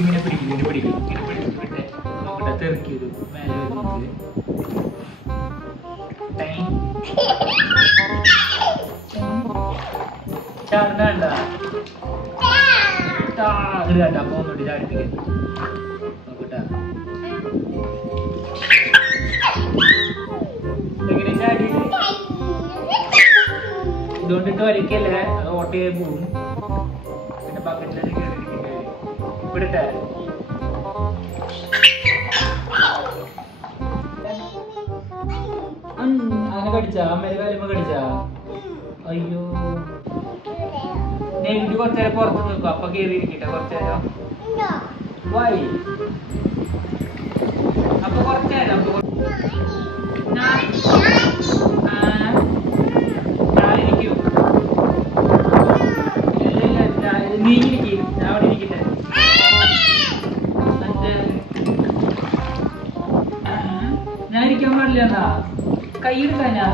ഇങ്ങനെ പിടിക്കും നോക്കട്ടെ തെറിക്കിയത് മേലെ ചാടണ്ട കണ്ട അപ്പൊ ഒന്നുകൂടി ചാടിപ്പിക്കുന്നു നോക്കട്ടാ എങ്ങനെ ചാടി ഇതുകൊണ്ടിട്ട് വലിക്കല്ലേ അത് ഓട്ടയെ പോവും പിന്നെ ബക്കറ്റിലേക്ക് കയറിയിരിക്കണ്ടേ ഇവിടുത്തെ അങ്ങനെ കടിച്ചാ അമ്മേലെ കാലുമ്പോ കടിച്ചാ അയ്യോ നെല്ല് കുറച്ചേരം പുറത്ത് നിൽക്കും അപ്പൊ കയറിയിരിക്കട്ടെ കുറച്ചേരം വായി അപ്പൊ കുറച്ചേരം ഞാനിരിക്കും നീ ഇരിക്കും ഞാൻ അവിടെ ഇരിക്കട്ടെ ഞാൻ ഇരിക്കാൻ പാടില്ല എന്നാ കൈ എടുക്കാനാ